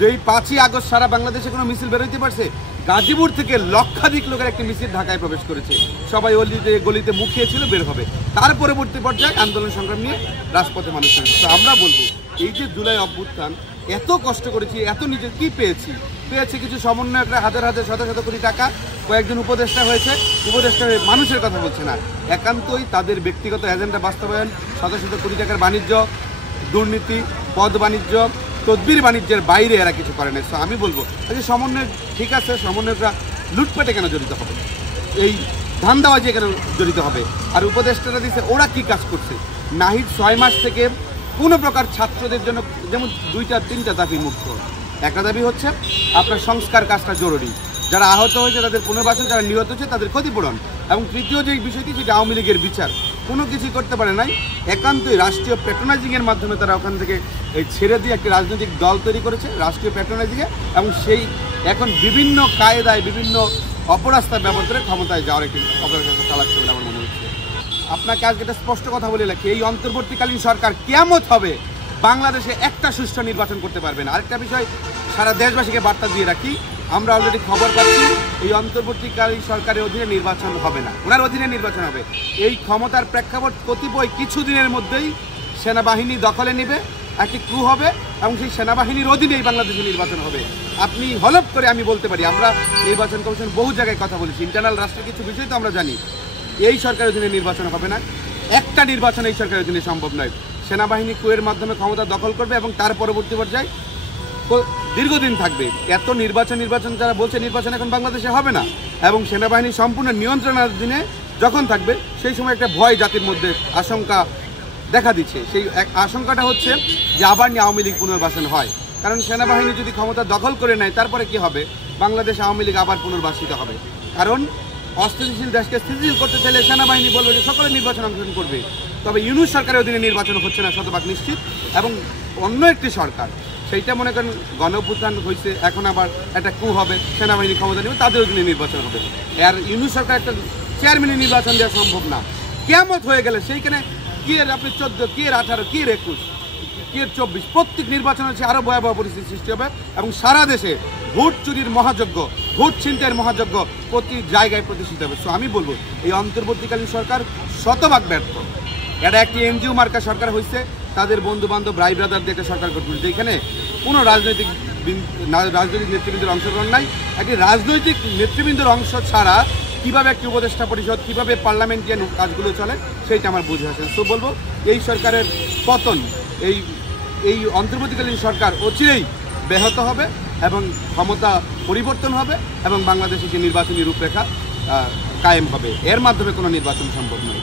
যেই 5ই আগস্ট সারা বাংলাদেশে কোনো মিছিল বেরোতে পারছে? গাজীপুর থেকে লক্ষাধিক লোকের একটি মিছিল ঢাকায় প্রবেশ করেছে। সবাই অলিতে গলিতে মুখিয়েছিল বের হবে। তার পরবর্তী পর্যায়ে আন্দোলন সংগ্রাম নিয়ে রাজপথে মানুষ নামছে। তো আমরা বলবো এই যে জুলাই অভ্যুত্থান, এত কষ্ট করেছি, এত নিজে কি পেয়েছি কিছু সমন্বয়করা হাজার হাজার শত শত কোটি টাকা, কয়েকজন উপদেষ্টা হয়েছে, উপদেষ্টা হয়ে মানুষের কথা বলছে না, একান্তই তাদের ব্যক্তিগত এজেন্ডা বাস্তবায়ন, শত শত কোটি টাকার বাণিজ্য, দুর্নীতি, পদ বাণিজ্য, তদবির বাণিজ্যের বাইরে এরা কিছু করে না। সো আমি বলবো যে সমন্বয় ঠিক আছে, সমন্বয়করা লুটপাটে কেন জড়িত হবে, এই ধান্দাবাজি কেন জড়িত হবে? আর উপদেষ্টারা দিচ্ছে ওরা কি কাজ করছে? নাহিদ 6 মাস থেকে কোনো প্রকার ছাত্রদের জন্য যেমন 2-3টা দাবি মুক্ত। একটা দাবি হচ্ছে আপনার সংস্কার কাজটা জরুরি, যারা আহত হয়েছে তাদের পুনর্বাসন, যারা নিহত হয়েছে তাদের ক্ষতিপূরণ, এবং তৃতীয় যে বিষয়টি সেটা আওয়ামী লীগের বিচার। কোনো কিছুই করতে পারে নাই, একান্তই রাষ্ট্রীয় প্যাট্রোনাইজিংয়ের মাধ্যমে তারা ওখান থেকে এই ছেড়ে দিয়ে একটি রাজনৈতিক দল তৈরি করেছে রাষ্ট্রীয় প্যাট্রোনাইজিংয়ে, এবং সেই এখন বিভিন্ন কায়দায় বিভিন্ন অপরাস্তা ব্যবহার করে ক্ষমতায় যাওয়ার একটি অপরাস্তা চালাচ্ছে বলে আমার মনে হচ্ছে। আপনাকে আজকে একটা স্পষ্ট কথা বলে রাখি, এই অন্তর্বর্তীকালীন সরকার কিয়ামত হবে বাংলাদেশে একটা সুষ্ঠু নির্বাচন করতে পারবে না। আরেকটা বিষয় সারা দেশবাসীকে বার্তা দিয়ে রাখি, আমরা অলরেডি খবর পাচ্ছি এই অন্তর্বর্তীকালীন সরকারের অধীনে নির্বাচন হবে না, ওনার অধীনে নির্বাচন হবে। এই ক্ষমতার প্রেক্ষাপট কতিপয় কিছুদিনের মধ্যেই সেনাবাহিনী দখলে নেবে, একটি ক্রু হবে, এবং সেই সেনাবাহিনীর অধীনেই বাংলাদেশে নির্বাচন হবে। আপনি হলফ করে আমি বলতে পারি, আমরা নির্বাচন কমিশন বহু জায়গায় কথা বলেছি, ইন্টারনাল রাষ্ট্রের কিছু বিষয় তো আমরা জানি, এই সরকারের অধীনে নির্বাচন হবে না। একটা নির্বাচন এই সরকারের অধীনে সম্ভব নয়। সেনাবাহিনী ক্রুয়ের মাধ্যমে ক্ষমতা দখল করবে এবং তার পরবর্তী পর্যায়ে দীর্ঘদিন থাকবে। এত নির্বাচন যারা বলছে নির্বাচন এখন বাংলাদেশে হবে না, এবং সেনাবাহিনী সম্পূর্ণ নিয়ন্ত্রণাধীনে যখন থাকবে সেই সময় একটা ভয় জাতির মধ্যে আশঙ্কা দেখা দিচ্ছে। সেই আশঙ্কাটা হচ্ছে যে আবার আওয়ামী লীগ পুনর্বাসন হয়, কারণ সেনাবাহিনী যদি ক্ষমতা দখল করে নেয় তারপরে কি হবে? বাংলাদেশ আওয়ামী লীগ আবার পুনর্বাসিত হবে। কারণ অস্থিতিশীল দেশকে স্থিতিশীল করতে চাইলে সেনাবাহিনী বলবে যে সকলে নির্বাচন অংশগ্রহণ করবে। তবে ইউনূস সরকারের অধীনে নির্বাচন হচ্ছে না শতভাগ নিশ্চিত, এবং অন্য একটি সরকার, সেইটা মনে করেন গণঅভ্যুত্থান হয়েছে, এখন আবার একটা কু হবে, সেনাবাহিনী ক্ষমতা নেবে, তাদের অধীনে নির্বাচন হবে। আর ইউনূস সরকার একটা চেয়ারম্যানের নির্বাচন দেওয়া সম্ভব না। কিয়ামত হয়ে গেলে সেইখানে কি এর আপনি 14, কি এর 18, কি এর 21, কি এর 24, প্রত্যেক নির্বাচন হচ্ছে আরও ভয়াবহ পরিস্থিতি সৃষ্টি হবে, এবং সারা দেশে ভোট চুরির মহাযজ্ঞ, ভোট ছিনতাইয়ের মহাযজ্ঞ প্রতি জায়গায় প্রতিষ্ঠিত হবে। সো আমি বলবো এই অন্তর্বর্তীকালীন সরকার শতভাগ ব্যর্থ। এটা একটি এনজিও মার্কা সরকার হয়েছে, তাদের বন্ধু বান্ধব ভাই ব্রাদার দিয়ে একটা সরকার গঠন করেছে, যেখানে কোনো রাজনৈতিক নেতৃবৃন্দের অংশগ্রহণ নাই। একটি রাজনৈতিক নেতৃবৃন্দের অংশ ছাড়া কীভাবে একটি উপদেষ্টা পরিষদ, কীভাবে পার্লামেন্টিয়ান কাজগুলো চলে, সেইটা আমার বুঝে আসে। তো বলবো এই সরকারের পতন, এই অন্তর্বর্তীকালীন সরকার অচিরেই ব্যাহত হবে এবং ক্ষমতা পরিবর্তন হবে, এবং বাংলাদেশে যে নির্বাচনী রূপরেখা কায়েম হবে, এর মাধ্যমে কোনো নির্বাচন সম্ভব নয়।